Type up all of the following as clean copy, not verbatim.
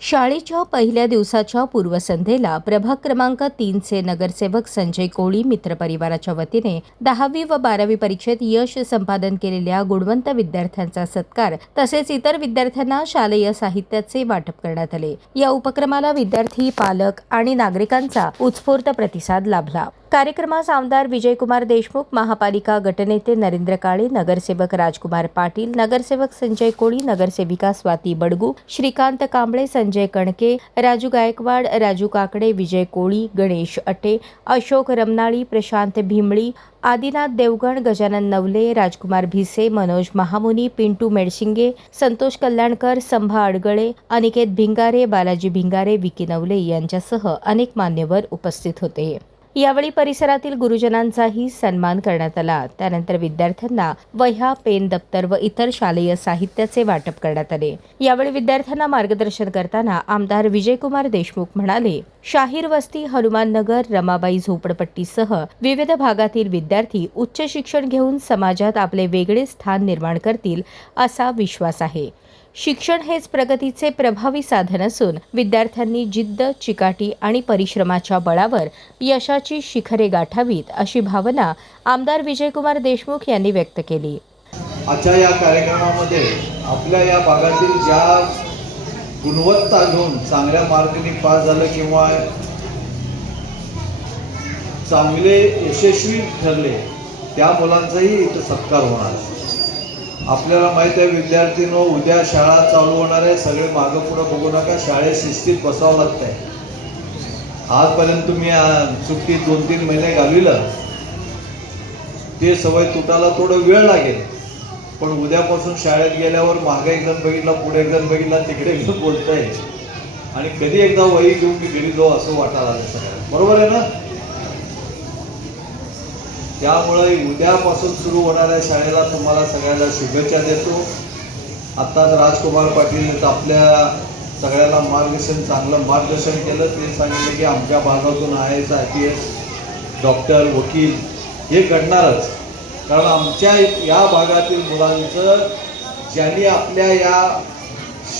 शाळेच्या पहिल्या दिवसाच्या पूर्वसंध्येला प्रभाग क्रमांक 3चे नगरसेवक संजय कोळी मित्रपरिवाराच्या वतीने 10वी व 12वी परीक्षेत यश संपादन केलेल्या गुणवंत विद्यार्थ्यांचा सत्कार तसेच इतर विद्यार्थ्यांना शालेय साहित्याचे वाटप करण्यात आले। या उपक्रमाला विद्यार्थी, पालक आणि नागरिकांचा उत्स्फूर्त प्रतिसाद लाभला। कार्यक्रमास आमदार विजयकुमार देशमुख, महापालिका गटनेते नरेंद्र काळे, नगरसेवक राजकुमार पाटील, नगरसेवक संजय कोळी, नगरसेविका स्वाती बडगू, श्रीकांत कांबळे, संजय कणके, राजू गायकवाड, राजू काकडे, विजय कोळी, गणेश अटे, अशोक रमनाळी, प्रशांत भिमळी, आदिनाथ देवगण, गजानन नवले, राजकुमार भिसे, मनोज महामुनी, पिंटू मेडशिंगे, संतोष कल्याणकर, संभा अडगळे, अनिकेत भिंगारे, बालाजी भिंगारे, विकी नवले यांच्यासह अनेक मान्यवर उपस्थित होते। यावेळी परिसरातील गुरुजनांचाही सन्मान करण्यात आला। त्यानंतर विद्यार्थ्यांना वह्या, पेन, दप्तर व इतर शालेय साहित्याचे वाटप करण्यात आले। यावेळी विद्यार्थ्यांना मार्गदर्शन करताना आमदार विजयकुमार देशमुख म्हणाले, शाहीर वस्ती, हनुमान नगर, रमाबाई झोपडपट्टीसह विविध भागातील विद्यार्थी उच्च शिक्षण घेऊन समाजात आपले वेगळे स्थान निर्माण करतील असा विश्वास आहे। शिक्षण हेच प्रगतीचे प्रभावी साधन असून विद्यार्थ्यांनी जिद्द, चिकाटी आणि परिश्रमाच्या बळावर यशाची शिखरे गाठावीत अशी भावना आमदार विजयकुमार देशमुख यांनी व्यक्त केली। आजच्या या कार्यक्रमामध्ये आपल्या या भागातील ज्या गुणवत्ता घेऊन चांगल्या मार्गाने पास झालं किंवा चांगले यशस्वी ठरले त्या मुलांचाही इथं सत्कार होणार आहे। आपल्याला माहिती आहे विद्यार्थ्यांनो, उद्या शाळा चालू होणार आहे। सगळे मागं पुढं बघू नका, शाळेत शिस्तीत बसावं लागत आहे। आजपर्यंत तुम्ही सुट्टीत 2-3 महिने घालविलं, ते सवय तुटायला थोडं वेळ लागेल, पण उद्यापासून शाळेत गेल्यावर मागे एक जण बघितला, पुढे एक जण बघितला, तिकडे एक जण बोलतंय आणि कधी एकदा वही घेऊन मी घरी जाऊ असं वाटायला लागलं सगळ्यांना, बरोबर आहे ना? त्यामुळे उद्यापासून सुरू होणाऱ्या शाळेला तुम्हाला सगळ्यांना शुभेच्छा देतो। आत्ताच राजकुमार पाटील आपल्या सगळ्यांना चांगलं मार्गदर्शन केलं। ते सांगितलं की आमच्या भागातून IAS, IPS, डॉक्टर, वकील हे घडणारच, कारण आमच्या या भागातील मुलांचं ज्यांनी आपल्या या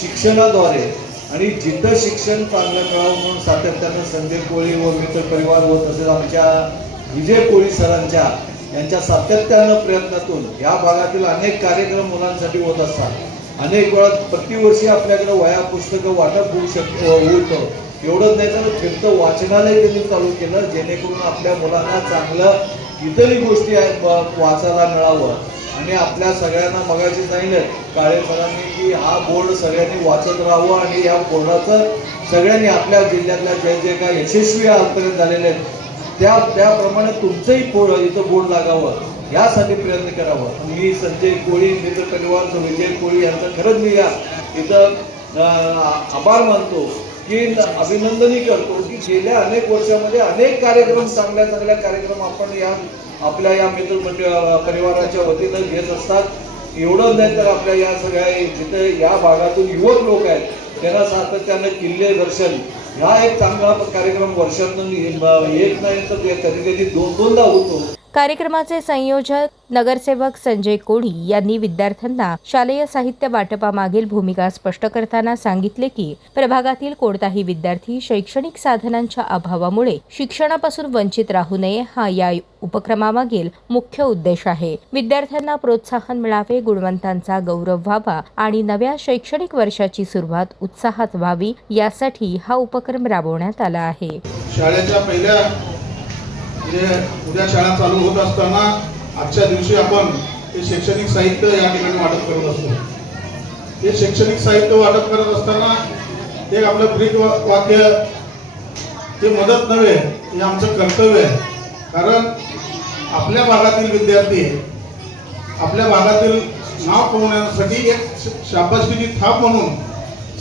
शिक्षणाद्वारे आणि जिद्द शिक्षण चांगलं मिळावं म्हणून सातत्यानं संजय कोळी व मित्रपरिवार व तसेच आमच्या विजय कोळी सरांच्या यांच्या सातत्यानं प्रयत्नातून या भागातील अनेक कार्यक्रम मुलांसाठी होत असतात। अनेक वेळा प्रतिवर्षी आपल्याकडे वह्या, पुस्तकं वाटप होतं। एवढंच नाही तर फिरतं वाचनालय त्यांनी चालू केलं, जेणेकरून आपल्या मुलांना चांगलं इतरही गोष्टी वाचायला मिळावं। आणि आपल्या सगळ्यांना मगाशी सांगितलं काळे सरांनी की हा बोर्ड सगळ्यांनी वाचत राहावं आणि या बोर्डाचं सगळ्यांनी आपल्या जिल्ह्यातल्या जे काय यशस्वी आजपर्यंत झालेले आहेत त्याप्रमाणे तुमचंही इथं बोर्ड लागावं यासाठी प्रयत्न करावं। मी संजय कोळी, मित्रपरिवार, विजय कोळी यांचं खरंच मी इथं आभार मानतो की अभिनंदनही करतो की गेल्या अनेक वर्षामध्ये अनेक कार्यक्रम, चांगल्या कार्यक्रम आपण आपल्या या मित्रपरिवाराच्या वतीनं घेत असतात। एवढं नाही तर आपल्या या सगळ्या जिथे या भागातून युवक लोक आहेत त्यांना सातत्यानं किल्ले दर्शन हा एक चांगला कार्यक्रम वर्षातून एक नाही तर कधी 2-2दा होतो। कार्यक्रमाचे संयोजक नगरसेवक संजय कोळी यांनी विद्यार्थ्यांना शालेय साहित्य वाटपामागील भूमिका स्पष्ट करताना सांगितले की प्रभागातील कोणताही विद्यार्थी शैक्षणिक साधनांच्या अभावामुळे शिक्षणापासून वंचित राहू नये हा या उपक्रमामागील मुख्य उद्देश आहे। विद्यार्थ्यांना प्रोत्साहन मिळावे, गुणवंतांचा गौरव व्हावा आणि नव्या शैक्षणिक वर्षाची सुरुवात उत्साहात व्हावी यासाठी हा उपक्रम राबवण्यात आला आहे। शाळेच्या पहिल्या उद्या शाळा चालू होत असताना आजच्या दिवशी आपण हे शैक्षणिक साहित्य या ठिकाणी वाटप करत असतो। हे शैक्षणिक साहित्य वाटप करत असताना एक आपलं ब्रीद वाक्य, हे मदत नव्हे, हे आमचं कर्तव्य आहे। कारण आपल्या भागातील विद्यार्थी आपल्या भागातील नाव कमवण्यासाठी एक शाबासकीची थाप म्हणून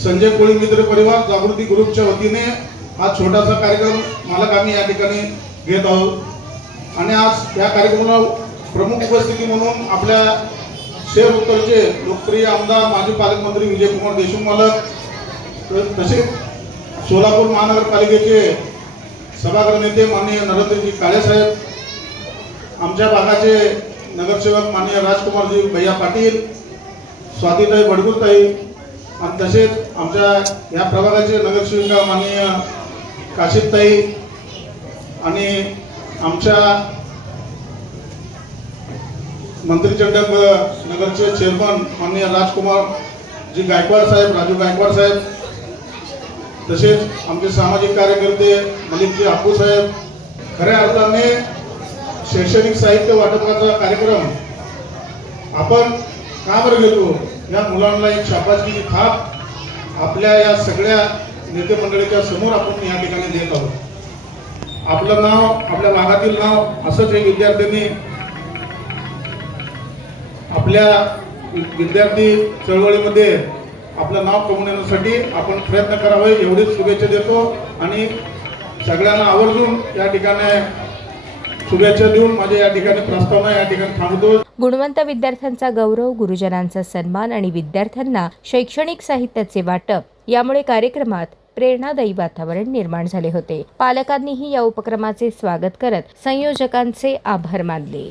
संजय कोळी मित्र परिवार जागृती ग्रुपच्या वतीने हा छोटासा कार्यक्रम मालक आम्ही या ठिकाणी घेत आहोत। आणि आज या कार्यक्रमाला प्रमुख उपस्थिती म्हणून आपल्या शहर उत्तरचे लोकप्रिय आमदार, माजी पालकमंत्री विजयकुमार देशमुख मालक, तसेच सोलापूर महानगरपालिकेचे सभागृह नेते माननीय नरेंद्रजी काळे साहेब, आमच्या भागाचे नगरसेवक माननीय राजकुमारजी भैया पाटील, स्वातीताई बडगुरताई, आणि तसेच आमच्या या प्रभागाचे नगरसेविका माननीय काशीताई आणि आमच्या मंत्रिचंडक नगरचे चेअरमन माननीय राजकुमार जी गायकवाड साहेब, राजू गायकवाड साहेब, तसेच आमचे सामाजिक कार्यकर्ते मलिकजी आपू साहेब. खऱ्या अर्थाने शैक्षणिक साहित्य वाटपाचा कार्यक्रम आपण का बरं घेतो, या मुलांना एक शाबासकीची थाप आपल्या या सगळ्या नेते मंडळीच्या समोर आपण या ठिकाणी देत आहोत. आपलं नाव, आपल्या भागातील नाव असंच एक विद्यार्थ्यांनी आपल्या विद्यार्थी चळवळीमध्ये आपलं नाव कमवण्यासाठी आपण प्रयत्न करावे एवढीच शुभेच्छा देतो आणि सगळ्यांना आवर्जून या ठिकाणी शुभेच्छा देऊन माझ्या या ठिकाणी प्रस्तावना या ठिकाणी थांबतो. गुणवंत विद्यार्थ्यांचा गौरव, गुरुजनांचा सन्मान आणि विद्यार्थ्यांना शैक्षणिक साहित्याचे वाटप यामुळे कार्यक्रमात प्रेरणादायी वातावरण निर्माण झाले होते. पालकांनीही या उपक्रमाचे स्वागत करत संयोजकांचे आभार मानले.